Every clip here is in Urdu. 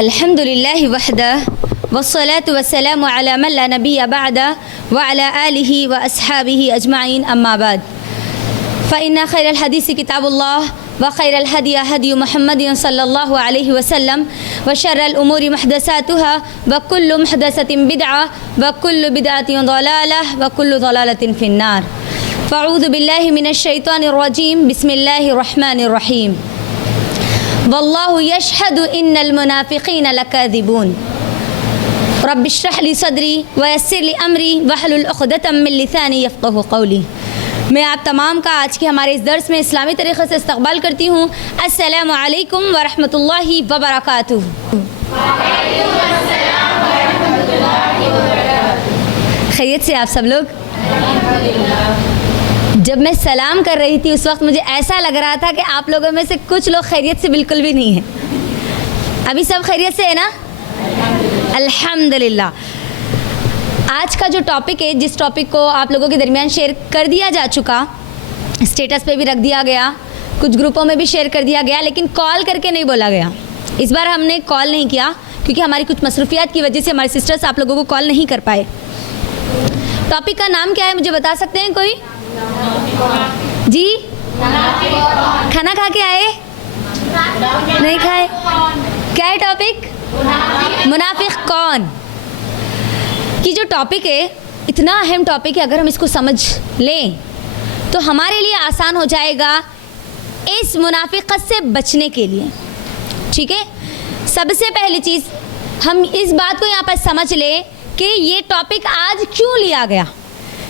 الحمد لله وحده والصلاة والسلام على من لا نبي بعده وعلى آله وأصحابه أجمعين أما بعد فإن خير الحديث كتاب الله وخير الهدي هدي محمد صلى الله عليه وسلم وشر الأمور محدثاتها وكل محدثة بدعة وكل بدعة ضلالة وكل ضلالة في النار فأعوذ بالله من الشيطان الرجيم بسم الله الرحمن الرحيم والله يشهد إن المنافقين لكاذبون رب اشرح لي صدری ویسر لی امری واحلل عقدۃ من لسانی یفقہوا قولی. میں آپ تمام کا آج کے ہمارے اس درس میں اسلامی طریقے سے استقبال کرتی ہوں. السلام علیکم ورحمۃ اللہ وبرکاتہ. خیریت سے آپ سب لوگ؟ جب میں سلام کر رہی تھی اس وقت مجھے ایسا لگ رہا تھا کہ آپ لوگوں میں سے کچھ لوگ خیریت سے بالکل بھی نہیں ہیں. ابھی سب خیریت سے ہے نا؟ الحمدللہ. آج کا جو ٹاپک ہے، جس ٹاپک کو آپ لوگوں کے درمیان شیئر کر دیا جا چکا، اسٹیٹس پہ بھی رکھ دیا گیا، کچھ گروپوں میں بھی شیئر کر دیا گیا، لیکن کال کر کے نہیں بولا گیا. اس بار ہم نے کال نہیں کیا کیونکہ ہماری کچھ مصروفیات کی وجہ سے ہمارے سسٹرز آپ لوگوں کو کال نہیں کر پائے. ٹاپک کا نام کیا ہے مجھے بتا سکتے ہیں کوئی؟ جی کھانا کھا کے آئے؟ نہیں کھائے؟ کیا ہے ٹاپک؟ منافق کون؟ کہ جو ٹاپک ہے اتنا اہم ٹاپک ہے، اگر ہم اس کو سمجھ لیں تو ہمارے لیے آسان ہو جائے گا اس منافقت سے بچنے کے لیے. ٹھیک ہے، سب سے پہلی چیز ہم اس بات کو یہاں پر سمجھ لیں کہ یہ ٹاپک آج کیوں لیا گیا.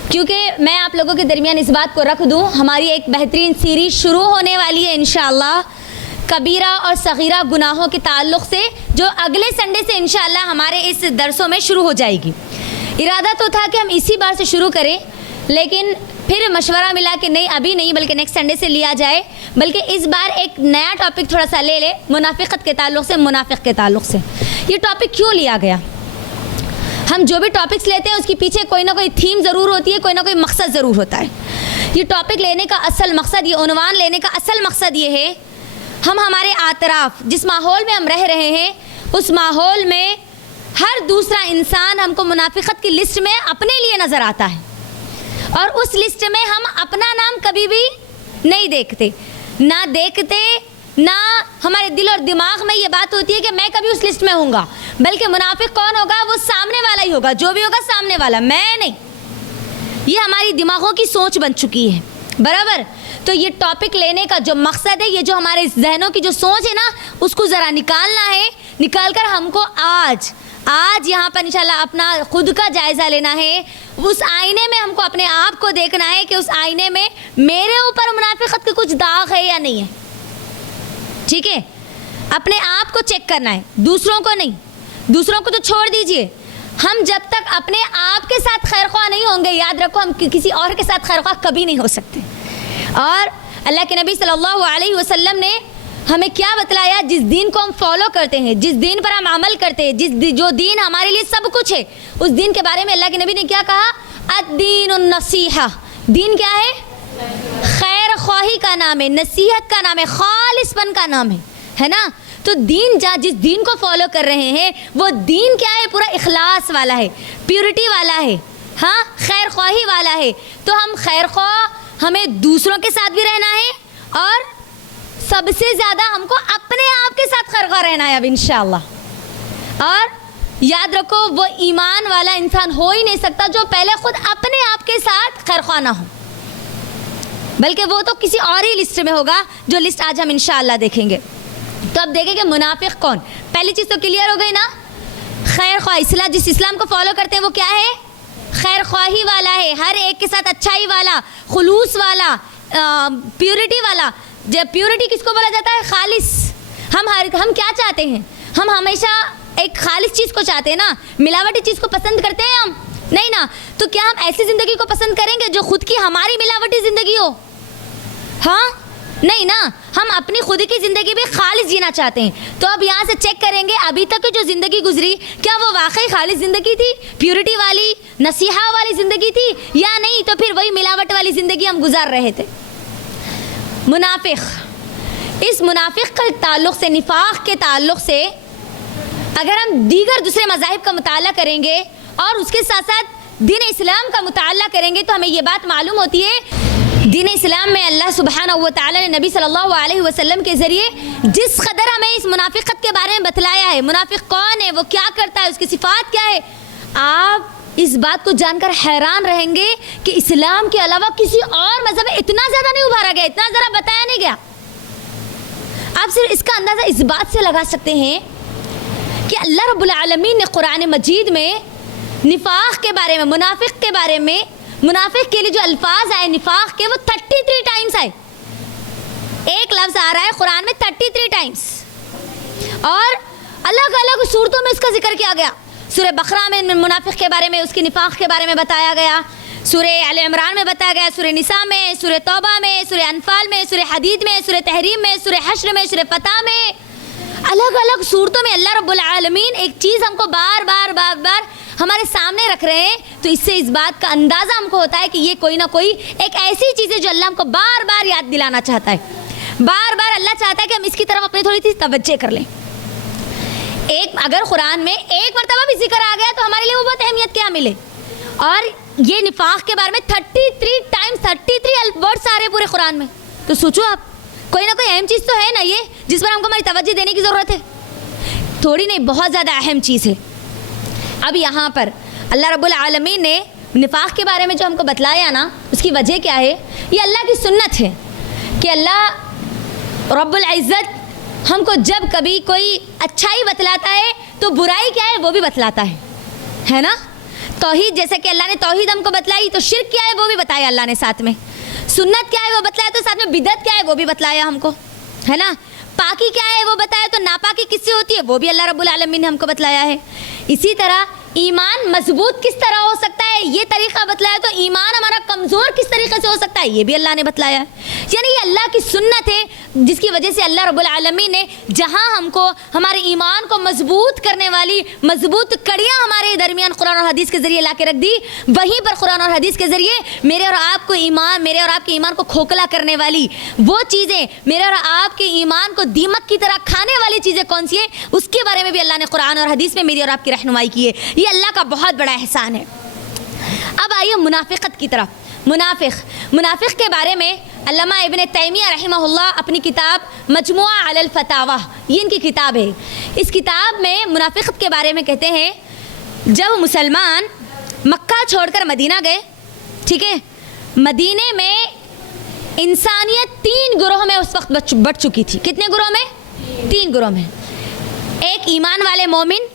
کیونکہ میں آپ لوگوں کے درمیان اس بات کو رکھ دوں، ہماری ایک بہترین سیریز شروع ہونے والی ہے انشاءاللہ کبیرہ اور صغیرہ گناہوں کے تعلق سے، جو اگلے سنڈے سے انشاءاللہ ہمارے اس درسوں میں شروع ہو جائے گی. ارادہ تو تھا کہ ہم اسی بار سے شروع کریں، لیکن پھر مشورہ ملا کہ نہیں ابھی نہیں بلکہ نیکسٹ سنڈے سے لیا جائے، بلکہ اس بار ایک نیا ٹاپک تھوڑا سا لے لے منافقت کے تعلق سے، منافق کے تعلق سے. یہ ٹاپک کیوں لیا گیا؟ ہم جو بھی ٹاپکس لیتے ہیں اس کے پیچھے کوئی نہ کوئی تھیم ضرور ہوتی ہے، کوئی نہ کوئی مقصد ضرور ہوتا ہے. یہ ٹاپک لینے کا اصل مقصد، یہ عنوان لینے کا اصل مقصد یہ ہے، ہم ہمارے اطراف جس ماحول میں ہم رہ رہے ہیں اس ماحول میں ہر دوسرا انسان ہم کو منافقت کی لسٹ میں اپنے لیے نظر آتا ہے، اور اس لسٹ میں ہم اپنا نام کبھی بھی نہیں دیکھتے، نہ ہمارے دل اور دماغ میں یہ بات ہوتی ہے کہ میں کبھی اس لسٹ میں ہوں گا، بلکہ منافق کون ہوگا؟ وہ سامنے والا ہی ہوگا، جو بھی ہوگا سامنے والا، میں نہیں. یہ ہماری دماغوں کی سوچ بن چکی ہے، برابر. تو یہ ٹاپک لینے کا جو مقصد ہے، یہ جو ہمارے ذہنوں کی جو سوچ ہے نا، اس کو ذرا نکالنا ہے، نکال کر ہم کو آج یہاں پر انشاءاللہ اپنا خود کا جائزہ لینا ہے. اس آئینے میں ہم کو اپنے آپ کو دیکھنا ہے کہ اس آئینے میں میرے اوپر منافقت کے کچھ داغ ہے یا نہیں ہے. ٹھیک ہے، اپنے آپ کو چیک کرنا ہے، دوسروں کو نہیں. دوسروں کو تو چھوڑ دیجئے، ہم جب تک اپنے آپ کے ساتھ خیرخواہ نہیں ہوں گے، یاد رکھو ہم کسی اور کے ساتھ خیرخواہ کبھی نہیں ہو سکتے. اور اللہ کے نبی صلی اللہ علیہ وسلم نے ہمیں کیا بتلایا؟ جس دین کو ہم فالو کرتے ہیں، جس دین پر ہم عمل کرتے ہیں، جو دین ہمارے لیے سب کچھ ہے، اس دین کے بارے میں اللہ کے نبی نے کیا کہا؟ الدین النصیحہ. دین کیا ہے؟ خیر خواہی کا نام ہے، نصیحت کا نام ہے، خالص پن کا نام ہے نا. تو دین جس دین کو فالو کر رہے ہیں وہ دین کیا ہے؟ پورا اخلاص والا ہے، پیورٹی والا ہے، ہاں خیر خواہی والا ہے. تو ہم خیر خواہ، ہمیں دوسروں کے ساتھ بھی رہنا ہے، اور سب سے زیادہ ہم کو اپنے آپ کے ساتھ خیر خواہ رہنا ہے اب انشاءاللہ. اور یاد رکھو وہ ایمان والا انسان ہو ہی نہیں سکتا جو پہلے خود اپنے آپ کے ساتھ خیر خواہ نہ ہو، بلکہ وہ تو کسی اور ہی لسٹ میں ہوگا، جو لسٹ آج ہم انشاءاللہ دیکھیں گے. تو اب دیکھیں کہ منافق کون. پہلی چیز تو کلیئر ہو گئی نا، خیر خواہ. جس اسلام کو فالو کرتے ہیں وہ کیا ہے؟ خیر خواہی والا ہے، ہر ایک کے ساتھ اچھائی والا، خلوص والا، پیورٹی والا. جب پیورٹی کس کو بولا جاتا ہے؟ خالص. ہم کیا چاہتے ہیں؟ ہم ہمیشہ ایک خالص چیز کو چاہتے ہیں نا، ملاوٹی چیز کو پسند کرتے ہیں ہم نہیں نا. تو کیا ہم ایسی زندگی کو پسند کریں گے جو خود کی ہماری ملاوٹی زندگی ہو؟ ہاں نہیں نا، ہم اپنی خود کی زندگی بھی خالص جینا چاہتے ہیں. تو اب یہاں سے چیک کریں گے ابھی تک جو زندگی گزری، کیا وہ واقعی خالص زندگی تھی، پیورٹی والی، نصیحہ والی زندگی تھی، یا نہیں تو پھر وہی ملاوٹ والی زندگی ہم گزار رہے تھے. منافق، اس منافق کے تعلق سے، نفاق کے تعلق سے اگر ہم دیگر دوسرے مذاہب کا مطالعہ کریں گے اور اس کے ساتھ ساتھ دین اسلام کا مطالعہ کریں گے تو ہمیں یہ بات معلوم ہوتی ہے دین اسلام میں اللہ سبحانہ و تعالیٰ نے نبی صلی اللہ علیہ وسلم کے ذریعے جس قدر ہمیں اس منافقت کے بارے میں بتلایا ہے، منافق کون ہے، وہ کیا کرتا ہے، اس کی صفات کیا ہے، آپ اس بات کو جان کر حیران رہیں گے کہ اسلام کے علاوہ کسی اور مذہب میں اتنا زیادہ نہیں ابھارا گیا، اتنا ذرا بتایا نہیں گیا۔ آپ صرف اس کا اندازہ اس بات سے لگا سکتے ہیں کہ اللہ رب العالمین نے قرآن مجید میں نفاق کے بارے میں، منافق کے بارے میں، منافق کے لیے جو الفاظ آئے نفاق کے، وہ 33 ٹائمز آئے۔ ایک لفظ آ رہا ہے قرآن میں 33 ٹائمز، اور الگ الگ صورتوں میں اس کا ذکر کیا گیا۔ سورہ بقرہ میں منافق کے بارے میں، اس کے نفاق کے بارے میں بتایا گیا، سورہ آل عمران میں بتایا گیا، سورہ نساء میں، سورہ توبہ میں، سورہ انفال میں، سورہ حدید میں، سورہ تحریم میں، سورہ حشر میں، سورہ فتح میں، الگ الگ صورتوں میں اللہ رب العالمین ایک چیز ہم کو بار بار بار بار ہمارے سامنے رکھ رہے ہیں، تو اس سے اس بات کا اندازہ ہم کو ہوتا ہے کہ یہ کوئی نہ کوئی ایک ایسی چیز ہے جو اللہ ہم کو بار بار یاد دلانا چاہتا ہے، بار بار اللہ چاہتا ہے کہ ہم اس کی طرف اپنی تھوڑی سی توجہ کر لیں۔ اگر قرآن میں ایک مرتبہ بھی ذکر آ گیا تو ہمارے لیے وہ بہت اہمیت کیا ملے۔ اور یہ نفاق کے بارے میں 33 ٹائمز 33 ورڈز آ رہے پورے قرآن میں، تو سوچو آپ، کوئی نہ کوئی اہم چیز تو ہے نا یہ جس پر ہم کو ہماری توجہ دینے کی ضرورت ہے، تھوڑی نہیں، بہت زیادہ اہم چیز ہے۔ اب یہاں پر اللہ رب العالمین نے نفاق کے بارے میں جو ہم کو بتلایا نا، اس کی وجہ کیا ہے؟ یہ اللہ کی سنت ہے کہ اللہ رب العزت ہم کو جب کبھی کوئی اچھائی بتلاتا ہے تو برائی کیا ہے وہ بھی بتلاتا ہے نا۔ توحید، جیسے کہ اللہ نے توحید ہم کو بتلائی تو شرک کیا ہے وہ بھی بتایا اللہ نے ساتھ میں، سنت کیا ہے وہ بتلایا تو ساتھ میں بدعت کیا ہے وہ بھی بتلایا ہم کو، ہے نا۔ پاکی کیا ہے وہ بتایا تو ناپاکی کس سے ہوتی ہے وہ بھی اللہ رب العالمین نے ہم کو بتلایا ہے۔ اسی طرح ایمان مضبوط کس طرح ہو سکتا ہے یہ طریقہ بتلایا، تو ایمان ہمارا کمزور کس طریقے سے ہو سکتا ہے یہ بھی اللہ نے بتلایا ہے۔ یعنی یہ اللہ کی سنت ہے جس کی وجہ سے اللہ رب العالمین نے جہاں ہم کو ہمارے ایمان کو مضبوط کرنے والی مضبوط کڑیاں ہمارے درمیان قرآن اور حدیث کے ذریعے لا کے رکھ دی، وہیں پر قرآن اور حدیث کے ذریعے میرے اور آپ کو ایمان، میرے اور آپ کے ایمان کو کھوکھلا کرنے والی وہ چیزیں، میرے اور آپ کے ایمان کو دیمک کی طرح کھانے والی چیزیں کون سی ہیں، اس کے بارے میں بھی اللہ نے قرآن اور حدیث میں میری اور آپ کی رہنمائی کی ہے۔ یہ اللہ کا بہت بڑا احسان ہے۔ اب آئیے منافقت کی طرف۔ منافق کے بارے میں علامہ ابن تیمیہ رحمہ اللہ اپنی کتاب مجموعہ علی الفتاوی، یہ ان کی کتاب ہے، اس کتاب میں منافقت کے بارے میں کہتے ہیں جب مسلمان مکہ چھوڑ کر مدینہ گئے، ٹھیک ہے، مدینے میں انسانیت 3 گروہ میں اس وقت بٹ چکی تھی۔ کتنے گروہ میں؟ 3 گروہ میں۔ ایک ایمان والے مومن،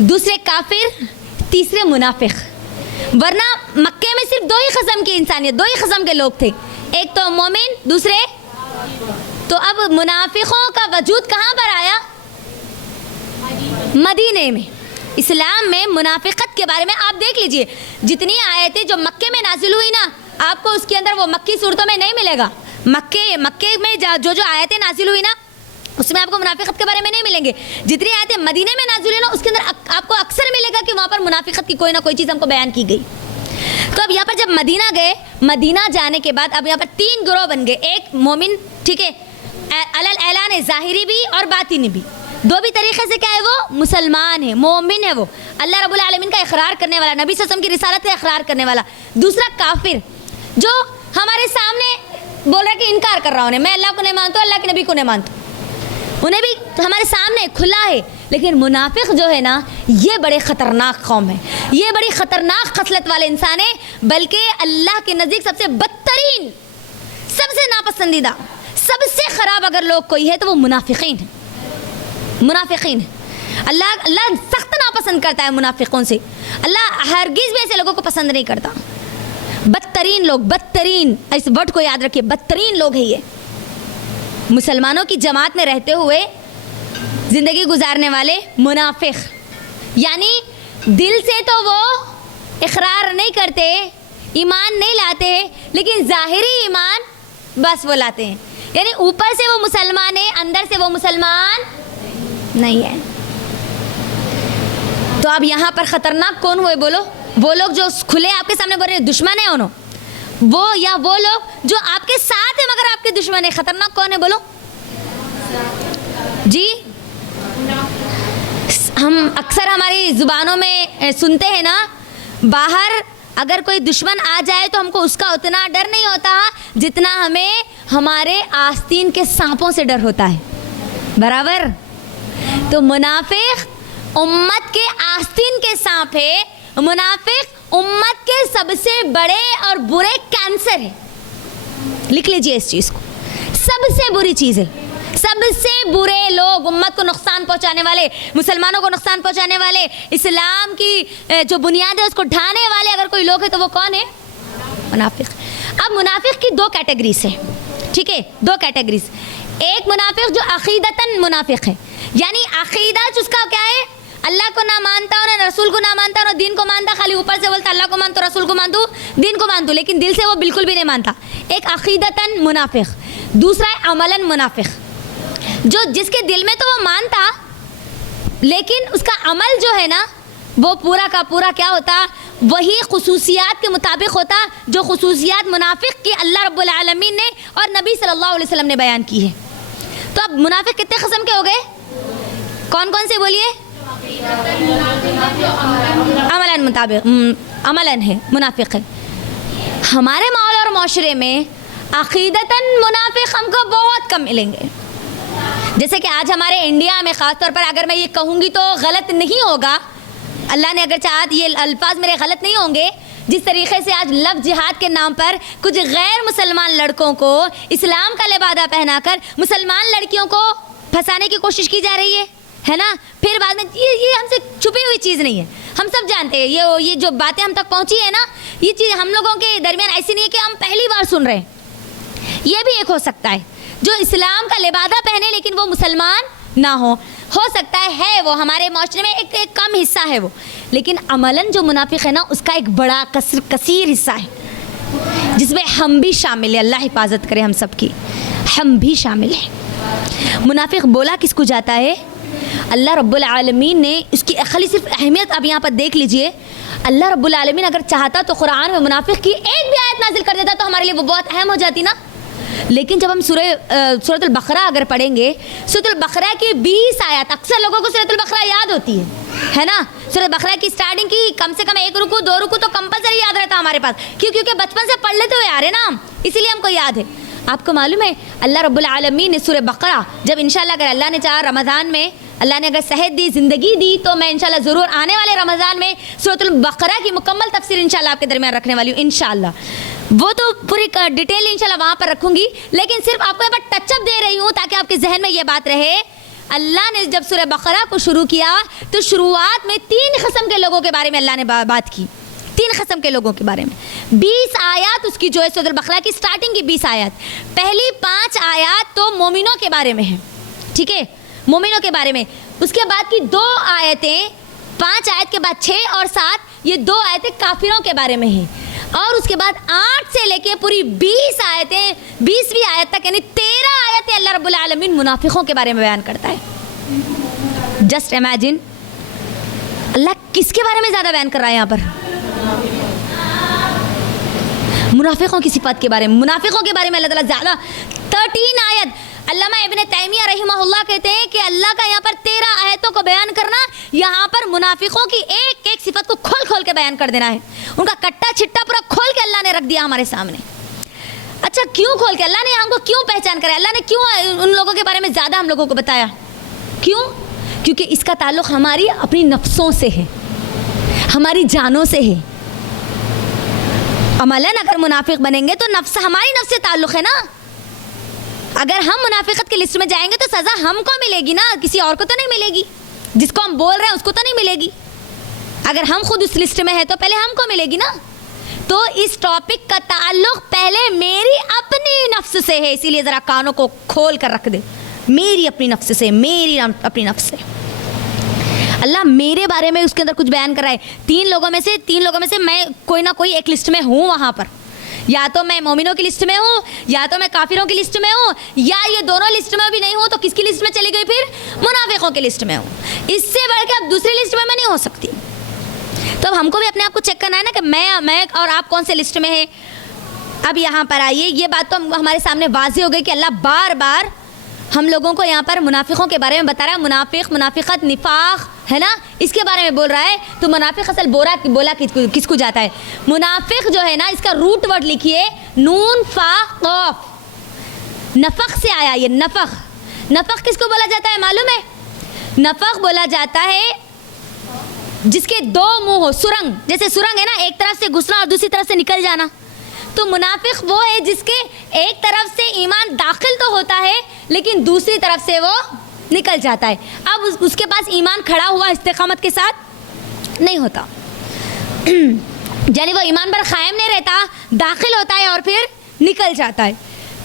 دوسرے کافر، تیسرے منافق۔ ورنہ مکے میں صرف 2 ہی قسم کی انسانیت، 2 ہی قسم کے لوگ تھے، ایک تو مومن، دوسرے تو اب منافقوں کا وجود کہاں پر آیا؟ مدینے میں۔ اسلام میں منافقت کے بارے میں آپ دیکھ لیجئے جتنی آیتیں جو مکے میں نازل ہوئی نا، آپ کو اس کے اندر وہ مکی صورتوں میں نہیں ملے گا۔ مکے میں جو آیتیں نازل ہوئی نا اس میں آپ کو منافقت کے بارے میں نہیں ملیں گے۔ جتنی آیتیں مدینے میں نازل ہوئی نا اس کے اندر آپ کو اکثر ملے گا کہ وہاں پر منافقت کی کوئی نہ کوئی چیز ہم کو بیان کی گئی۔ تو اب یہاں پر جب مدینہ گئے، مدینہ جانے کے بعد اب یہاں پر 3 گروہ بن گئے، ایک مومن، ٹھیک ہے، علی الاعلان ظاہری بھی اور باطنی بھی، 2 بھی طریقے سے کیا ہے وہ مسلمان ہے، مومن ہے، وہ اللہ رب العالمین کا اقرار کرنے والا، نبی صلی اللہ علیہ وسلم کی رسالت کا اقرار کرنے والا۔ دوسرا کافر جو ہمارے سامنے بول رہا ہے کہ انکار کر رہا ہوں، میں اللہ کو نہیں مانتا، اللہ کے نبی کو نہیں مانتا، انہیں بھی ہمارے سامنے کھلا ہے۔ لیکن منافق جو ہے نا یہ بڑے خطرناک قوم ہے، یہ بڑی خطرناک خصلت والے انسان ہیں، بلکہ اللہ کے نزدیک سب سے بدترین، سب سے ناپسندیدہ، سب سے خراب اگر لوگ کوئی ہے تو وہ منافقین ہیں۔ منافقین اللہ سخت ناپسند کرتا ہے منافقوں سے، اللہ ہرگز بھی ایسے لوگوں کو پسند نہیں کرتا۔ بدترین لوگ، بدترین، اس ورڈ کو یاد رکھیے، بدترین لوگ ہیں یہ۔ مسلمانوں کی جماعت میں رہتے ہوئے زندگی گزارنے والے منافق، یعنی دل سے تو وہ اقرار نہیں کرتے، ایمان نہیں لاتے، لیکن ظاہری ایمان بس وہ لاتے ہیں، یعنی اوپر سے وہ مسلمان ہے، اندر سے وہ مسلمان نہیں ہے۔ تو اب یہاں پر خطرناک کون ہوئے بولو؟ وہ لوگ جو کھلے آپ کے سامنے بول رہے دشمن ہیں انہوں، وہ یا وہ لوگ جو آپ کے ساتھ ہیں مگر آپ کے دشمن ہیں؟ خطرناک کون ہے بولو جی؟ ہم اکثر ہماری زبانوں میں سنتے ہیں نا، باہر اگر کوئی دشمن آ جائے تو ہم کو اس کا اتنا ڈر نہیں ہوتا جتنا ہمیں ہمارے آستین کے سانپوں سے ڈر ہوتا ہے، برابر؟ تو منافق امت کے آستین کے سانپ ہے، منافق امت کے سب سے بڑے اور برے کینسر ہے. لکھ لیجئے اس چیز کو، سب سے بری چیز ہے. سب سے برے لوگ، امت کو نقصان پہنچانے والے، مسلمانوں کو نقصان پہنچانے والے، اسلام کی جو بنیاد ہے اس کو ڈھانے والے اگر کوئی لوگ ہے تو وہ کون ہے؟ منافق. اب منافق کی دو کیٹیگریز ہیں، ٹھیک ہے؟ دو کیٹیگریز. ایک منافق جو عقیدتاً منافق ہے، یعنی عقیدہ جس کا کیا ہے؟ اللہ کو نہ مانتا اور نہ رسول کو نہ مانتا اور دین کو مانتا، خالی اوپر سے بولتا اللہ کو مانتا، رسول کو مانتا، دین کو مانتا، لیکن دل سے وہ بالکل بھی نہیں مانتا. ایک عقیدتاً منافق. دوسرا ہے عملاً منافق، جو جس کے دل میں تو وہ مانتا لیکن اس کا عمل جو ہے نا وہ پورا کا پورا کیا ہوتا؟ وہی خصوصیات کے مطابق ہوتا جو خصوصیات منافق کی اللہ رب العالمین نے اور نبی صلی اللہ علیہ وسلم نے بیان کی ہے. تو اب منافق کتنے قسم کے ہو گئے؟ کون کون سے بولیے؟ عملاً مطابق، عملاً ہے، منافق ہے. ہمارے ماحول اور معاشرے میں عقیدتاً منافق ہم کو بہت کم ملیں گے. جیسے کہ آج ہمارے انڈیا میں خاص طور پر اگر میں یہ کہوں گی تو غلط نہیں ہوگا، اللہ نے اگر چاہا یہ الفاظ میرے غلط نہیں ہوں گے، جس طریقے سے آج لفظ جہاد کے نام پر کچھ غیر مسلمان لڑکوں کو اسلام کا لبادہ پہنا کر مسلمان لڑکیوں کو پھنسانے کی کوشش کی جا رہی ہے نا. پھر بعد میں یہ ہم سے چھپی ہوئی چیز نہیں ہے، ہم سب جانتے ہیں. یہ جو باتیں ہم تک پہنچی ہے نا، یہ چیز ہم لوگوں کے درمیان ایسی نہیں ہے کہ ہم پہلی بار سن رہے ہیں. یہ بھی ایک ہو سکتا ہے جو اسلام کا لبادہ پہنے لیکن وہ مسلمان نہ ہو سکتا ہے وہ ہمارے معاشرے میں ایک کم حصہ ہے وہ، لیکن عملاً جو منافق ہے نا اس کا ایک بڑا کثیر حصہ ہے جس میں ہم بھی شامل ہیں. اللہ حفاظت کرے ہم سب کی، ہم بھی شامل ہیں. منافق بولا کس کو جاتا ہے؟ اللہ رب العالمین نے اس کی خالی صرف اہمیت اب یہاں پر دیکھ لیجئے. اللہ رب العالمین اگر چاہتا تو قرآن میں منافق کی ایک بھی آیت نازل کر دیتا تو ہمارے لیے وہ بہت اہم ہو جاتی نا. لیکن جب ہم سورۃ البقرہ اگر پڑھیں گے، سورۃ البقرہ کی 20 آیات، اکثر لوگوں کو سورۃ البقرہ یاد ہوتی ہے نا. سورۃ البقرہ کی سٹارٹنگ کی کم سے کم 1 رکوع 2 رکوع تو کمپلسری یاد رہتا ہمارے پاس، کیونکہ بچپن سے پڑھ لیتے ہوئے آ رہے نا ہم، اسی لیے ہم کو یاد ہے. آپ کو معلوم ہے اللہ رب العالمین نے سورہ بقرہ جب انشاءاللہ اگر اللہ نے چاہا رمضان میں اللہ نے اگر صحت دی، زندگی دی تو میں انشاءاللہ ضرور آنے والے رمضان میں سورۃ البقرہ کی مکمل تفسیر انشاءاللہ آپ کے درمیان رکھنے والی ہوں انشاءاللہ. وہ تو پوری ڈیٹیل انشاءاللہ وہاں پر رکھوں گی، لیکن صرف آپ کو یہاں پر ٹچ اپ دے رہی ہوں تاکہ آپ کے ذہن میں یہ بات رہے. اللہ نے جب سورہ بقرہ کو شروع کیا تو شروعات میں 3 قسم کے لوگوں کے بارے میں اللہ نے بات کی. 3 قسم کے لوگوں کے بارے میں 20 آیات اس کی جو ہے سورۃ البقرہ کی سٹارٹنگ کی 20 آیات، پہلی 5 آیات تو مومنوں کے بارے میں ہیں، ٹھیک ہے، مومنوں کے بارے میں. اس کے بعد کی 2 آیتیں، 5 آیت کے بعد 6 اور 7 یہ 2 آیتیں کافروں کے بارے میں ہیں. اور اس کے بعد 8 سے لے کے پوری 20 آیتیں، 20ویں آیت تک یعنی 13 آیتیں اللہ رب العالمین منافقوں کے بارے میں بیان کرتا ہے. جسٹ امیجن اللہ کس کے بارے میں زیادہ بیان کر رہا ہے یہاں پر؟ منافقوں کی صفات کے بارے میں. منافقوں کے بارے میں اللہ تعالیٰ زیادہ 13 آیت. علامہ ابن تیمیہ رحمہ اللہ کہتے ہیں کہ اللہ کا یہاں پر 13 آیتوں کو بیان کرنا، یہاں پر منافقوں کی ایک ایک صفت کو کھول کھول کے بیان کر دینا ہے. ان کا کٹا چھٹا پورا کھول کے اللہ نے رکھ دیا ہمارے سامنے. اچھا کیوں کھول کے؟ اللہ نے ہم کو کیوں پہچان کرا؟ اللہ نے کیوں ان لوگوں کے بارے میں زیادہ ہم لوگوں کو بتایا؟ کیوں؟ کیونکہ اس کا تعلق ہماری اپنی نفسوں سے ہے، ہماری جانوں سے ہے. عملاً اگر منافق بنیں گے تو نفس ہماری نفس سے تعلق ہے نا. اگر ہم منافقت کی لسٹ میں جائیں گے تو سزا ہم کو ملے گی نا، کسی اور کو تو نہیں ملے گی. جس کو ہم بول رہے ہیں اس کو تو نہیں ملے گی. اگر ہم خود اس لسٹ میں ہیں تو پہلے ہم کو ملے گی نا. تو اس ٹاپک کا تعلق پہلے میری اپنی نفس سے ہے، اسی لیے ذرا کانوں کو کھول کر رکھ دے. میری اپنی نفس سے، میری اپنی نفس سے. اللہ میرے بارے میں اس کے اندر کچھ بیان کر رہا ہے. 3 لوگوں میں سے میں کوئی نہ کوئی ایک لسٹ میں ہوں. وہاں پر یا تو میں مومنوں کی لسٹ میں ہوں یا تو میں کافروں کی لسٹ میں ہوں، یا یہ دونوں لسٹ میں بھی نہیں ہوں تو کس کی لسٹ میں چلی گئی؟ پھر منافقوں کی لسٹ میں ہوں. اس سے بڑھ کے اب دوسری لسٹ میں نہیں ہو سکتی. تو اب ہم کو بھی اپنے آپ کو چیک کرنا ہے نا کہ میں اور آپ کون سے لسٹ میں ہیں. اب یہاں پر آئیے، یہ بات تو ہمارے سامنے واضح ہو گئی کہ اللہ بار بار ہم لوگوں کو یہاں پر منافقوں کے بارے میں بتا رہا ہے. منافق، منافقت، نفاق ہے نا, اس کے بارے میں بول رہا ہے. تو منافق اصل بولا کس کو جاتا ہے؟ منافق جو ہے نا, اس کا روٹ ورڈ لکھیے نون فا قاف, نفخ سے آیا یہ نفخ. نفخ کس کو بولا جاتا ہے معلوم ہے؟ نفخ بولا جاتا ہے جس کے دو منہ ہو, سرنگ, جیسے سرنگ ہے نا, ایک طرف سے گھسنا اور دوسری طرف سے نکل جانا. تو منافق وہ ہے جس کے ایک طرف سے ایمان داخل تو ہوتا ہے لیکن دوسری طرف سے وہ نکل جاتا ہے. اب اس کے پاس ایمان کھڑا ہوا استقامت کے ساتھ نہیں ہوتا, یعنی وہ ایمان پر قائم نہیں رہتا, داخل ہوتا ہے اور پھر نکل جاتا ہے.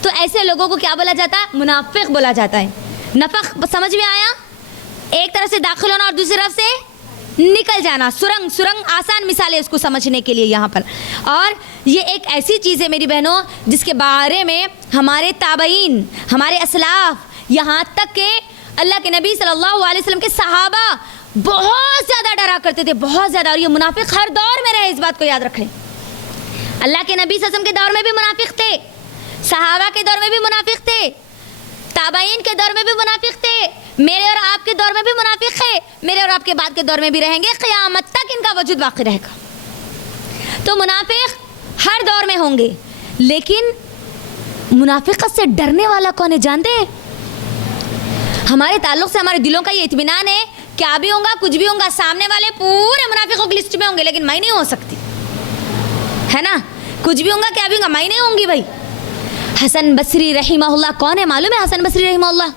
تو ایسے لوگوں کو کیا بولا جاتا ہے؟ منافق بولا جاتا ہے. نفخ سمجھ میں آیا؟ ایک طرف سے داخل ہونا اور دوسری طرف سے نکل جانا. سرنگ آسان مثال ہے اس کو سمجھنے کے لیے یہاں پر. اور یہ ایک ایسی چیز ہے میری بہنوں جس کے بارے میں ہمارے تابعین, ہمارے اسلاف, یہاں تک کہ اللہ کے نبی صلی اللہ علیہ وسلم کے صحابہ بہت زیادہ ڈرا کرتے تھے, بہت زیادہ. اور یہ منافق ہر دور میں رہے, اس بات کو یاد رکھیں. اللہ کے نبی صلی اللہ علیہ وسلم کے دور میں بھی منافق تھے, صحابہ کے دور میں بھی منافق تھے, تابعین کے دور میں بھی منافق تھے, میرے اور آپ کے دور میں بھی منافق ہے, میرے اور آپ کے بعد کے دور میں بھی رہیں گے, قیامت تک ان کا وجود باقی رہے گا. تو منافق ہر دور میں ہوں گے, لیکن منافقت سے ڈرنے والا کون ہے جانتے ہیں؟ ہمارے تعلق سے ہمارے دلوں کا یہ اطمینان ہے, کیا بھی ہوگا کچھ بھی ہوگا, سامنے والے پورے منافقوں کی لسٹ میں ہوں گے لیکن میں نہیں ہو سکتی, ہے نا. کچھ بھی ہوگا کیا بھی ہوگا, میں نہیں ہوں گی بھائی. حسن بصری رحمہ اللہ کون ہے معلوم ہے؟ حسن بصری رحمہ اللہ,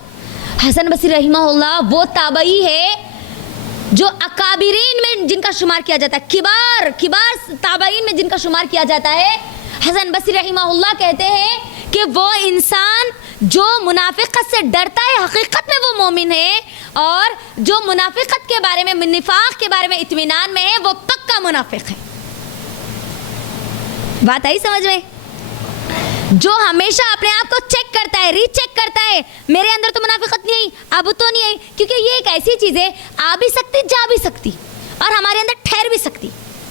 حسن بصری رحمہ اللہ وہ تابعی ہے جو اکابرین میں جن کا شمار کیا جاتا ہے, کبار تابعین میں جن کا شمار کیا جاتا ہے. حسن بصری رحمہ اللہ کہتے ہیں کہ وہ انسان جو منافقت سے ڈرتا ہے حقیقت میں وہ مومن ہے, اور جو منافقت کے بارے میں, نفاق کے بارے میں اطمینان میں ہے, وہ پکا منافق ہے. بات آئی سمجھ میں؟ جو ہمیشہ اپنے آپ کو چیک کرتا ہے, ری چیک کرتا ہے, میرے اندر تو منافقت نہیں آئی, اب تو نہیں آئی, کیونکہ یہ ایک ایسی چیز ہے آ بھی سکتی, جا بھی سکتی, اور ہمارے اندر ٹھہر بھی سکتی,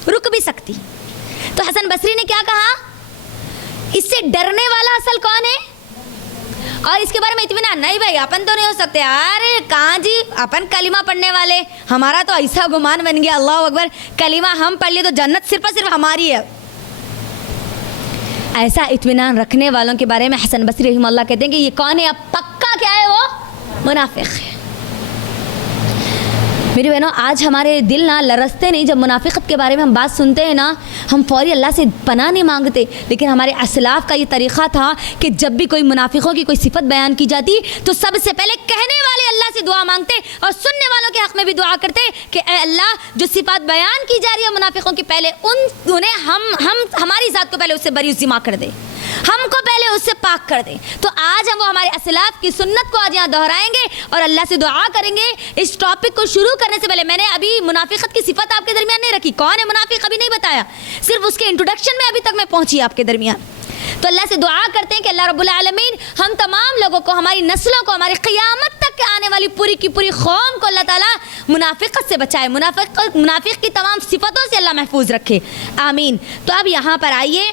رک بھی سکتی. تو حسن بصری نے کیا کہا؟ اس سے ڈرنے والا اصل کون ہے اور اس کے بارے میں اطمینان نہیں بھائی اپن تو نہیں ہو سکتے. ارے کہاں جی, اپن کلمہ پڑھنے والے, ہمارا تو ایسا گمان بن گیا, اللہ اکبر, کلمہ ہم پڑھ لیے تو جنت صرف اور صرف ہماری ہے. ایسا اطمینان رکھنے والوں کے بارے میں حسن بصری رحمہ اللہ کہتے ہیں کہ یہ کون ہے؟ اب پکا کیا ہے وہ منافق ہے. میری بہنوں آج ہمارے دل نہ لرزتے نہیں جب منافقت کے بارے میں ہم بات سنتے ہیں نا, ہم فوری اللہ سے پناہ نہیں مانگتے, لیکن ہمارے اسلاف کا یہ طریقہ تھا کہ جب بھی کوئی منافقوں کی کوئی صفت بیان کی جاتی تو سب سے پہلے کہنے والے اللہ سے دعا مانگتے اور سننے والوں کے حق میں بھی دعا کرتے کہ اے اللہ جو صفات بیان کی جا رہی ہے منافقوں کی, پہلے انہیں ہماری ذات کو پہلے اس سے بری ذمہ کر دے, ہم کو پہلے اس سے پاک کر دیں. تو آج ہم وہ ہمارے اسلاف کی سنت کو آج یہاں دہرائیں گے اور اللہ سے دعا کریں گے. اس ٹاپک کو شروع کرنے سے پہلے میں نے ابھی منافقت کی صفت آپ کے درمیان نہیں رکھی, کون ہے منافق ابھی نہیں بتایا, صرف اس کے انٹروڈکشن میں ابھی تک میں پہنچی آپ کے درمیان. تو اللہ سے دعا کرتے ہیں کہ اللہ رب العالمین ہم تمام لوگوں کو, ہماری نسلوں کو, ہماری قیامت تک آنے والی پوری کی پوری قوم کو اللہ تعالیٰ منافقت سے بچائے, منافق کی تمام صفتوں سے اللہ محفوظ رکھے, آمین. تو اب یہاں پر آئیے,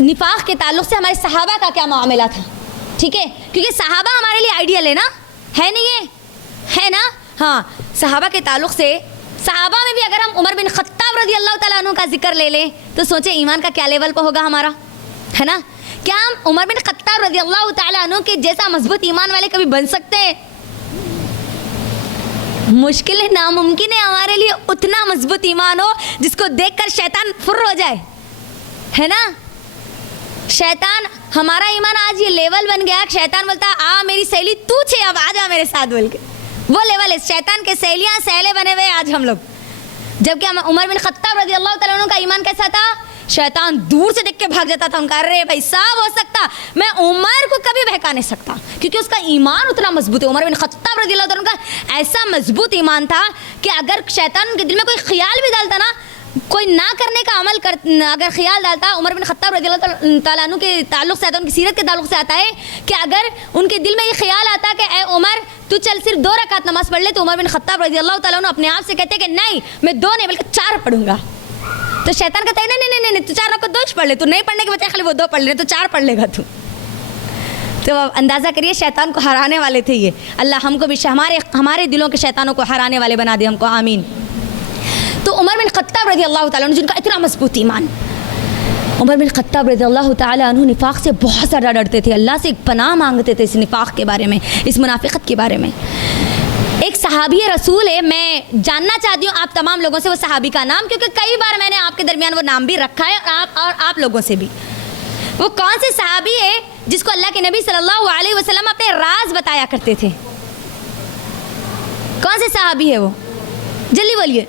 نفاق کے تعلق سے ہمارے صحابہ کا کیا معاملہ تھا, ٹھیک ہے, کیونکہ صحابہ ہمارے لیے آئیڈیل ہے نا, ہے نہیں ہے نا. ہاں, صحابہ کے تعلق سے, صحابہ میں بھی اگر ہم عمر بن خطاب رضی اللہ تعالیٰ عنہ کا ذکر لے لیں تو سوچیں ایمان کا کیا لیول پہ ہوگا ہمارا, ہے نا. کیا ہم عمر بن خطاب رضی اللہ تعالیٰ عنہ کے جیسا مضبوط ایمان والے کبھی بن سکتے ہیں؟ مشکل ہے, ناممکن ہے ہمارے لیے اتنا مضبوط ایمان ہو جس کو دیکھ کر شیطان فر ہو جائے, ہے نا. شیطان, ہمارا ایمان آج یہ لیول بن گیا, شیطان بولتا آ میری سہیلی تو چھے, اب آ جا میرے ساتھ بول کے, وہ لیول ہے. شیطان کے سہیلیاں سہیلے بنے ہوئے آج ہم لوگ, جبکہ عمر بن خطاب رضی اللہ تعالیٰ عنہ کا ایمان کیسا تھا؟ شیطان دور سے دیکھ کے بھاگ جاتا تھا, ان کا ارے بھائی صاحب ہو سکتا, میں عمر کو کبھی بہکا نہیں سکتا, کیونکہ اس کا ایمان اتنا مضبوط ہے. عمر بن خطاب رضی اللہ تعالیٰ عنہ کا ایسا مضبوط ایمان تھا کہ اگر شیطان ان کے دل میں کوئی خیال بھی ڈالتا نا, کوئی نہ کرنے کا عمل اگر خیال ڈالتا, عمر بن خطاب رضی اللہ تعالیٰ عنہ کے تعلق سے آتا ہے, ان کی سیرت کے تعلق سے آتا ہے کہ اگر ان کے دل میں یہ خیال آتا کہ اے عمر تو چل صرف 2 رکعت نماز پڑھ لے, تو عمر بن خطاب رضی اللہ تعالیٰ عنہ اپنے آپ سے کہتے کہ نہیں میں 2 نہیں بلکہ 4 پڑھوں گا. تو شیطان کہتا ہے نہیں تو 4 رکعت 2 پڑھ لے, تو نہیں پڑھنے کے بجائے خالی وہ 2 پڑھ لے, تو 4 پڑھ لے گا تو تو اندازہ کریے شیطان کو ہرانے والے تھے یہ. اللہ ہم کو بھی ہمارے دلوں کے شیطانوں کو ہرانے والے بنا دے ہم کو, آمین. تو عمر بن خطاب رضی اللہ تعالیٰ عنہ جن کا اتنا مضبوط ایمان, عمر بن خطاب رضی اللہ تعالیٰ عنہ نفاق سے بہت زیادہ ڈرتے تھے, اللہ سے پناہ مانگتے تھے اس نفاق کے بارے میں, اس منافقت کے بارے میں. ایک صحابی رسول ہے, میں جاننا چاہتی ہوں آپ تمام لوگوں سے وہ صحابی کا نام, کیونکہ کئی بار میں نے آپ کے درمیان وہ نام بھی رکھا ہے اور آپ لوگوں سے بھی. وہ کون سے صحابی ہے جس کو اللہ کے نبی صلی اللہ علیہ وسلم اپنے راز بتایا کرتے تھے؟ کون سے صحابی ہے وہ؟ جلدی بولیے.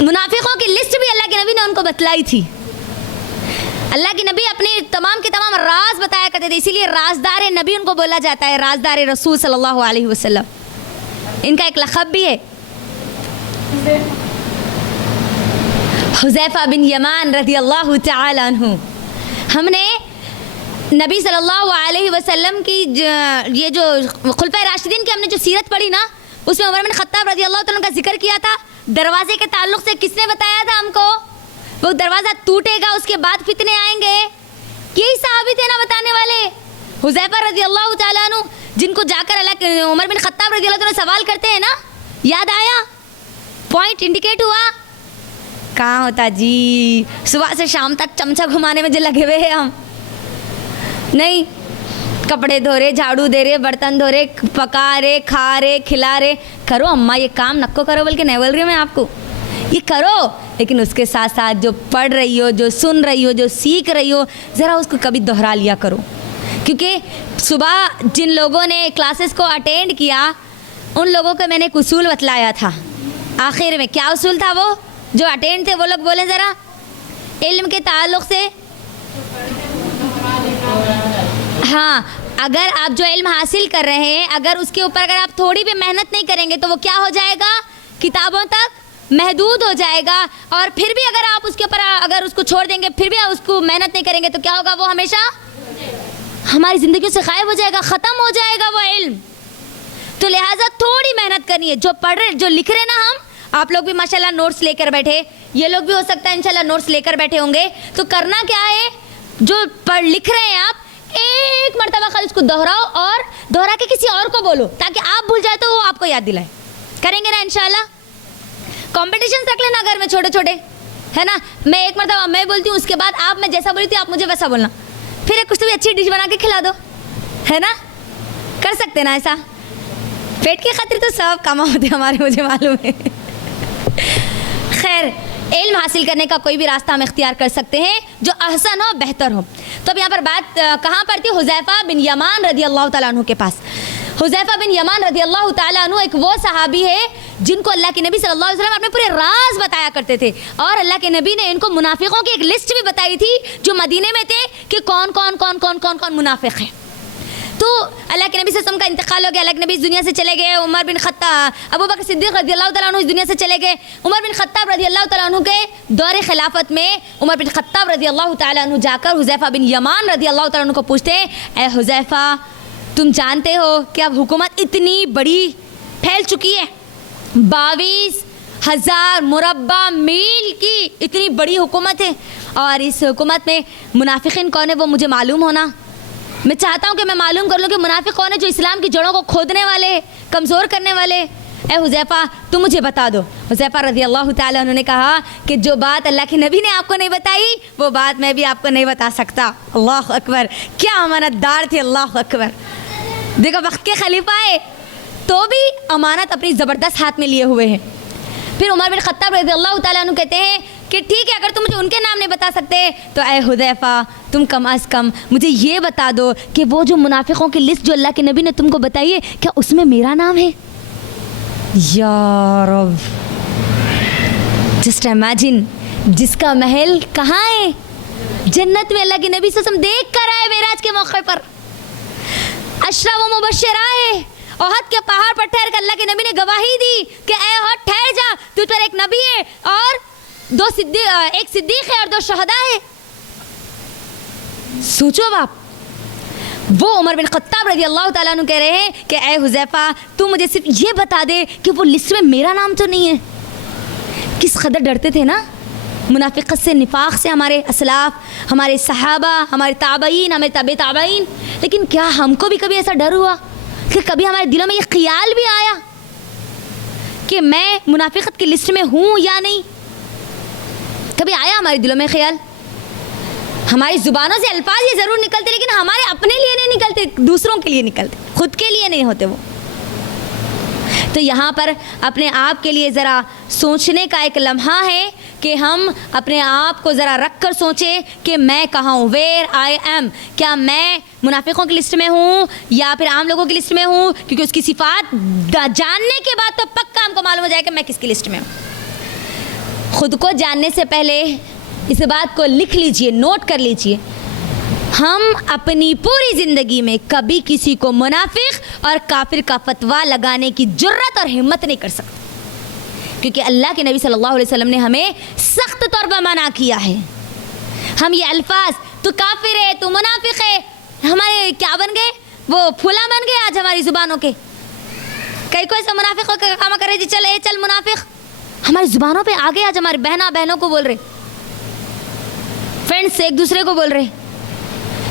منافقوں کی لسٹ بھی اللہ کے نبی نے ان کو بتلائی تھی. اللہ کے نبی اپنے تمام کے تمام راز بتایا کرتے تھے, اسی لیے رازدار نبی ان کو بولا جاتا ہے, رازدار رسول صلی اللہ علیہ وسلم. ان کا ایک لقب بھی ہے. حذیفہ بن یمان رضی اللہ تعالی عنہ. ہم نے نبی صلی اللہ علیہ وسلم کی یہ جو خلفۂ راشدین کی ہم نے جو سیرت پڑھی نا, اس میں عمر بن خطاب رضی اللہ تعالیٰ کا ذکر کیا تھا. دروازے کے تعلق سے کس نے بتایا تھا ہم کو؟ وہ دروازہ ٹوٹے گا, اس کے بعد فتنے آئیں گے. یہی صحابی تھے نا بتانے والے, حذیفہ رضی اللہ تعالیٰ عنہ, جن کو جا کر عمر بن خطاب رضی اللہ تعالیٰ سوال کرتے ہیں نا. یاد آیا؟ پوائنٹ انڈیکیٹ ہوا؟ کہاں ہوتا جی, صبح سے شام تک چمچہ گھمانے میں جو لگے ہوئے ہیں ہم, نہیں, کپڑے دھو رہے, جھاڑو دے رہے, برتن دھو رہے, پکا رہے, کھا رہے, کھلا رہے. کرو اماں یہ کام نکو کرو, بلکہ نہیں بول رہی ہوں میں آپ کو, یہ کرو. لیکن اس کے ساتھ ساتھ جو پڑھ رہی ہو, جو سن رہی ہو, جو سیکھ رہی ہو, ذرا اس کو کبھی دہرا لیا کرو. کیونکہ صبح جن لوگوں نے کلاسز کو اٹینڈ کیا ان لوگوں کو میں نے ایک اصول بتلایا تھا. آخر میں کیا اصول تھا وہ جو اٹینڈ تھے وہ لوگ بولیں ذرا, علم کے تعلق سے. ہاں, اگر آپ جو علم حاصل کر رہے ہیں, اگر اس کے اوپر اگر آپ تھوڑی بھی محنت نہیں کریں گے تو وہ کیا ہو جائے گا؟ کتابوں تک محدود ہو جائے گا. اور پھر بھی اگر آپ اس کے اوپر اگر اس کو چھوڑ دیں گے, پھر بھی اس کو محنت نہیں کریں گے, تو کیا ہوگا؟ وہ ہمیشہ ہماری زندگیوں سے غائب ہو جائے گا, ختم ہو جائے گا وہ علم. تو لہٰذا تھوڑی محنت کرنی ہے. جو پڑھ رہے, جو لکھ رہے نا, ہم آپ لوگ بھی ماشاءاللہ نوٹس لے کر بیٹھے, یہ لوگ بھی ہو سکتا ہے انشاءاللہ نوٹس لے کر بیٹھے ہوں گے. تو کرنا کیا ہے, جو لکھ رہے ہیں آپ ایک مرتبہ خالی اس کو دہراؤ اور دہرا کے کسی اور کو بولو, تاکہ آپ بھول جائے تو وہ آپ کو یاد دلائے. کریں گے نا انشاءاللہ؟ کمپٹیشن رکھ لینا گھر میں چھوٹے چھوٹے, ہے نا. میں ایک مرتبہ میں بولتی ہوں, اس کے بعد آپ میں جیسا بولی تھی آپ مجھے ویسا بولنا, پھر ایک کچھ تو بھی اچھی ڈش بنا کے کھلا دو, ہے نا. کر سکتے نا ایسا؟ پیٹ کی خاطر تو سب کام ہوتے ہمارے, مجھے معلوم ہے. خیر, علم حاصل کرنے کا کوئی بھی راستہ ہم اختیار کر سکتے ہیں جو احسن ہو, بہتر ہو. تو اب یہاں پر بات کہاں پر تھی؟ حذیفہ بن یمان رضی اللہ تعالیٰ عنہ کے پاس. حذیفہ بن یمان رضی اللہ تعالیٰ عنہ ایک وہ صحابی ہے جن کو اللہ کے نبی صلی اللہ علیہ وسلم اپنے پورے راز بتایا کرتے تھے, اور اللہ کے نبی نے ان کو منافقوں کی ایک لسٹ بھی بتائی تھی جو مدینے میں تھے کہ کون کون کون کون کون کون منافق ہیں. تو اللہ کے نبی صلی اللہ علیہ وسلم کا انتقال ہو گیا, اللہ کے نبی اس دنیا سے چلے گئے. عمر بن خطاب, ابو بکر صدیق رضی اللہ تعالیٰ عنہ اس دنیا سے چلے گئے. عمر بن خطاب رضی اللہ تعالیٰ عنہ کے دور خلافت میں عمر بن خطاب رضی اللہ تعالیٰ عنہ جا کر حذیفہ بن یمان رضی اللہ تعالیٰ عنہ کو پوچھتے ہیں, اے حذیفہ تم جانتے ہو کہ اب حکومت اتنی بڑی پھیل چکی ہے, 22,000 مربع میل کی اتنی بڑی حکومت ہے, اور اس حکومت میں منافقین کون ہے وہ مجھے معلوم ہونا. میں چاہتا ہوں کہ میں معلوم کر لوں کہ منافق کون ہے جو اسلام کی جڑوں کو کھودنے والے, کمزور کرنے والے. اے حذیفہ تم مجھے بتا دو. حذیفہ رضی اللہ تعالیٰ عنہ نے کہا کہ جو بات اللہ کے نبی نے آپ کو نہیں بتائی وہ بات میں بھی آپ کو نہیں بتا سکتا. اللہ اکبر, کیا امانت دار تھے, اللہ اکبر. دیکھو وقت کے خلیفہ ہے تو بھی امانت اپنی زبردست ہاتھ میں لیے ہوئے ہیں. پھر عمر بن خطاب رضی اللہ تعالیٰ عنہ کہتے ہیں کہ ٹھیک ہے, اگر تم مجھے ان کے نام نہیں بتا سکتے تو اے حذیفہ تم کم از کم مجھے یہ بتا دو کہ وہ جو منافقوں کی لسٹ جو اللہ کے نبی نے تم کو بتائی ہے, کیا اس میں میرا نام ہے؟ یا رب, جسٹ امیجن, جس کا محل کہاں ہے؟ جنت میں. اللہ کے نبی صلی اللہ علیہ وسلم دیکھ کر آئے معراج کے موقع پر, اشرا و مبشرہ ہے. احد کے پہاڑ پر ٹھہر کر اللہ کے نبی نے گواہی دی کہ اے احد ٹھہر جا, تجھ پر ایک نبی ہے اور ایک صدیق ہے اور 2 شہداء ہے. سوچو باپ, وہ عمر بن خطاب رضی اللہ تعالیٰ عنہ کہہ رہے ہیں کہ اے حذیفہ تو مجھے صرف یہ بتا دے کہ وہ لسٹ میں میرا نام تو نہیں ہے. کس قدر ڈرتے تھے نا, منافقت سے، نفاق سے ہمارے اسلاف، ہمارے صحابہ، ہمارے تابعین، ہمارے تابع تابعین. لیکن کیا ہم کو بھی کبھی ایسا ڈر ہوا کہ کبھی ہمارے دلوں میں یہ خیال بھی آیا کہ میں منافقت کی لسٹ میں ہوں یا نہیں؟ کبھی آیا ہمارے دلوں میں خیال؟ ہماری زبانوں سے الفاظ یہ ضرور نکلتے لیکن ہمارے اپنے لیے نہیں نکلتے، دوسروں کے لیے نکلتے، خود کے لیے نہیں ہوتے وہ. تو یہاں پر اپنے آپ کے لیے ذرا سوچنے کا ایک لمحہ ہے کہ ہم اپنے آپ کو ذرا رکھ کر سوچیں کہ میں کہاں ہوں، ویئر آئی ایم. کیا میں منافقوں کی لسٹ میں ہوں یا پھر عام لوگوں کی لسٹ میں ہوں؟ کیونکہ اس کی صفات جاننے کے بعد تو پکا ہم کو معلوم ہو جائے کہ میں کس کی لسٹ میں ہوں. خود کو جاننے سے پہلے اس بات کو لکھ لیجئے، نوٹ کر لیجئے، ہم اپنی پوری زندگی میں کبھی کسی کو منافق اور کافر کا فتویٰ لگانے کی جرت اور ہمت نہیں کر سکتے، کیونکہ اللہ کے نبی صلی اللہ علیہ وسلم نے ہمیں سخت طور پر منع کیا ہے. ہم یہ الفاظ تو کافر ہے، تو منافق ہے، ہمارے کیا بن گئے؟ وہ پھولا بن گئے آج ہماری زبانوں کے. کئی کوئی ایسا منافق کا کام کرے جی چل اے چل منافق، ہماری زبانوں پہ آگے آج ہمارے بہنوں کو بول رہے، فرینڈز سے ایک دوسرے کو بول رہے.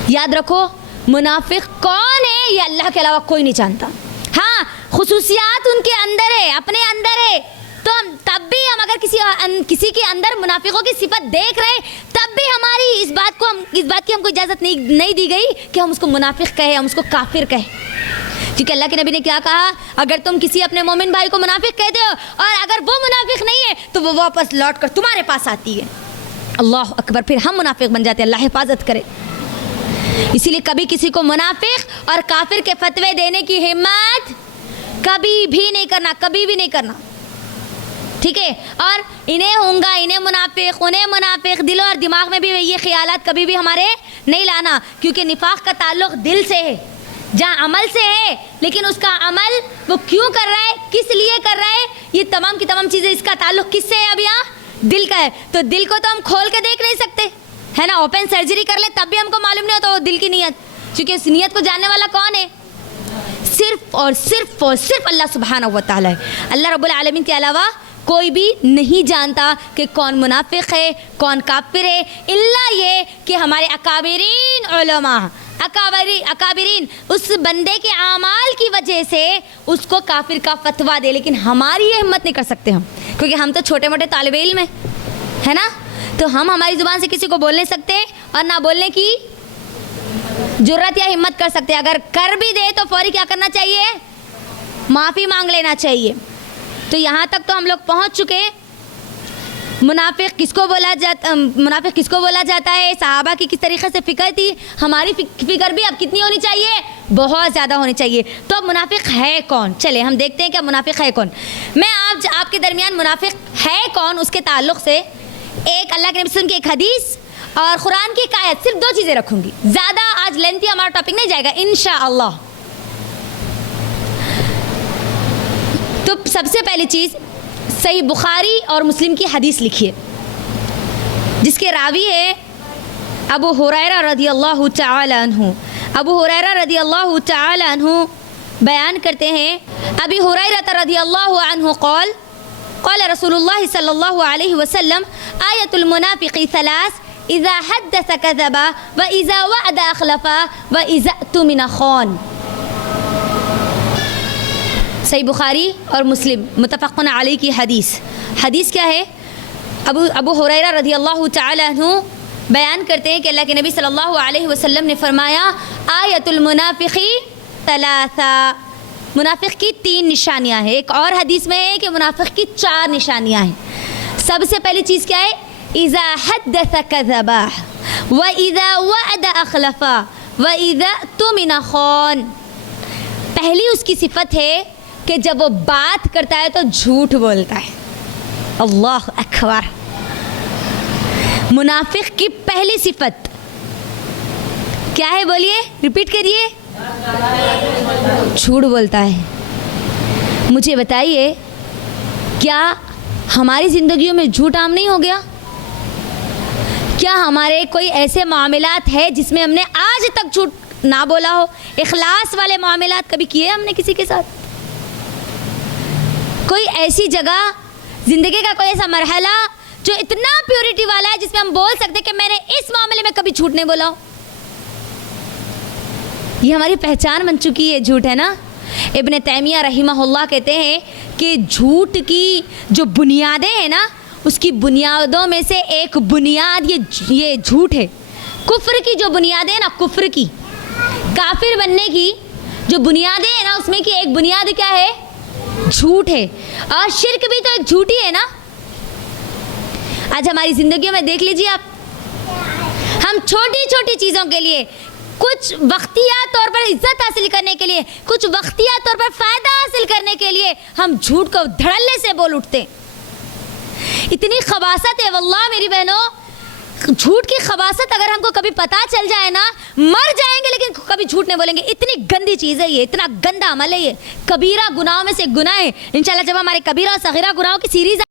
یاد رکھو منافق کون ہے یہ اللہ کے علاوہ کوئی نہیں جانتا. ہاں خصوصیات ان کے اندر ہے، اپنے اندر ہے، تو ہم تب بھی ہم اگر کسی کے اندر منافقوں کی صفت دیکھ رہے تب بھی ہماری اس بات کی ہم کو اجازت نہیں دی گئی کہ ہم اس کو منافق کہیں، ہم اس کو کافر کہیں. کیونکہ اللہ کے نبی نے کیا کہا؟ اگر تم کسی اپنے مومن بھائی کو منافق کہتے ہو اور اگر وہ منافق نہیں ہے تو وہ واپس لوٹ کر تمہارے پاس آتی ہے. اللہ اکبر، پھر ہم منافق بن جاتے ہیں. اللہ حفاظت کرے. اسی لیے کبھی کسی کو منافق اور کافر کے فتوے دینے کی ہمت کبھی بھی نہیں کرنا، کبھی بھی نہیں کرنا. ٹھیک ہے؟ اور انہیں ہوں گا، انہیں منافق، دل اور دماغ میں بھی یہ خیالات کبھی بھی ہمارے نہیں لانا، کیونکہ نفاق کا تعلق دل سے ہے، جہاں عمل سے ہے. لیکن اس کا عمل وہ کیوں کر رہا ہے، کس لیے کر رہا ہے، یہ تمام کی تمام چیزیں اس کا تعلق کس سے ہے؟ اب یہاں دل کا ہے. تو دل کو تو ہم کھول کے دیکھ نہیں سکتے ہے نا، اوپن سرجری کر لیں تب بھی ہم کو معلوم نہیں ہوتا وہ دل کی نیت، کیونکہ اس نیت کو جاننے والا کون ہے؟ صرف اور صرف اللہ سبحانہ و تعالی ہے. اللہ رب العالمین کے علاوہ کوئی بھی نہیں جانتا کہ کون منافق ہے، کون کافر ہے، الا یہ کہ ہمارے اکابرین علماء، اکابرین اس بندے کے اعمال کی وجہ سے اس کو کافر کا فتویٰ دے. لیکن ہماری یہ ہمت نہیں کر سکتے ہم، کیونکہ ہم تو چھوٹے موٹے طالب علم ہیں، ہے نا. تو ہم ہماری زبان سے کسی کو بول نہیں سکتے اور نہ بولنے کی جرت یا ہمت کر سکتے. اگر کر بھی دے تو فوری کیا کرنا چاہیے؟ معافی مانگ لینا چاہیے. تو یہاں تک تو ہم لوگ پہنچ چکے. منافق کس کو بولا جاتا ہے، صحابہ کی کس طریقے سے فکر تھی، ہماری فکر بھی اب کتنی ہونی چاہیے؟ بہت زیادہ ہونی چاہیے. تو اب منافق ہے کون؟ چلے ہم دیکھتے ہیں کہ منافق ہے کون. میں آج آپ کے درمیان منافق ہے کون اس کے تعلق سے ایک اللہ کے نبی صلی اللہ علیہ وسلم کی ایک حدیث اور قرآن کی ایک آیت، صرف 2 چیزیں رکھوں گی. زیادہ آج لینتھی ہمارا ٹاپک نہیں جائے گا انشاءاللہ. تو سب سے پہلی چیز صحیح بخاری اور مسلم کی حدیث لکھیے جس کے راوی ہے ابو ہریرہ رضی اللہ تعالی عنہ. ابو ہریرہ رضی اللہ تعالی عنہ بیان کرتے ہیں، ابی ہریرہ رضی اللہ عنہ قال قال رسول اللہ صلی اللہ علیہ وسلم آیت المنافق 3 اذا حدث كذب واذا وعد اخلف واذا اؤتمن خان. صحیح بخاری اور مسلم متفقن علیہ کی حدیث کیا ہے؟ ابو ہریرہ رضی اللہ تعالی عنہ بیان کرتے ہیں کہ اللہ کے نبی صلی اللہ علیہ وسلم نے فرمایا آیت المنافق 3، منافق کی 3 نشانیاں ہیں. ایک اور حدیث میں ہے کہ منافق کی 4 نشانیاں ہیں. سب سے پہلی چیز کیا ہے؟ اذا حدث كذب واذا وعد اخلف واذا اؤتمن خان. پہلی اس کی صفت ہے کہ جب وہ بات کرتا ہے تو جھوٹ بولتا ہے. اللہ اکبر. منافق کی پہلی صفت کیا ہے؟ بولیے، ریپیٹ کریے. جھوٹ بولتا ہے. مجھے بتائیے کیا ہماری زندگیوں میں جھوٹ عام نہیں ہو گیا؟ کیا ہمارے کوئی ایسے معاملات ہیں جس میں ہم نے آج تک جھوٹ نہ بولا ہو؟ اخلاص والے معاملات کبھی کیے ہم نے کسی کے ساتھ؟ کوئی ایسی جگہ، زندگی کا کوئی ایسا مرحلہ جو اتنا پیورٹی والا ہے جس میں ہم بول سکتے کہ میں نے اس معاملے میں کبھی جھوٹ نہیں بولا. یہ ہماری پہچان بن چکی ہے جھوٹ, ہے نا. ابن تیمیہ رحمہ اللہ کہتے ہیں کہ جھوٹ کی جو بنیادیں ہیں نا, اس کی بنیادوں میں سے ایک بنیاد یہ جھوٹ ہے. کفر کی جو بنیادیں ہیں نا, کفر کی, کافر بننے کی جو بنیادیں ہیں نا, اس میں کی ایک بنیاد کیا ہے؟ جھوٹ ہے. اور شرک بھی تو ایک جھوٹ ہی ہے نا. آج ہماری زندگیوں میں دیکھ لیجیے آپ, ہم چھوٹی چھوٹی چیزوں کے لیے, کچھ وقتیہ طور پر عزت حاصل کرنے کے لیے, کچھ وقتیہ طور پر فائدہ حاصل کرنے کے لیے ہم جھوٹ کو دھڑلے سے بول اٹھتے. اتنی خباثت ہے واللہ میری بہنوں, جھوٹ کی خباثت اگر ہم کو کبھی پتہ چل جائے نا, مر جائیں گے لیکن کبھی جھوٹ نہیں بولیں گے. اتنی گندی چیز ہے یہ, اتنا گندا عمل ہے یہ, کبیرہ گناہوں میں سے ایک گناہ ہے. انشاءاللہ جب ہمارے کبیرہ اور صغیرہ گناہوں کی سیریز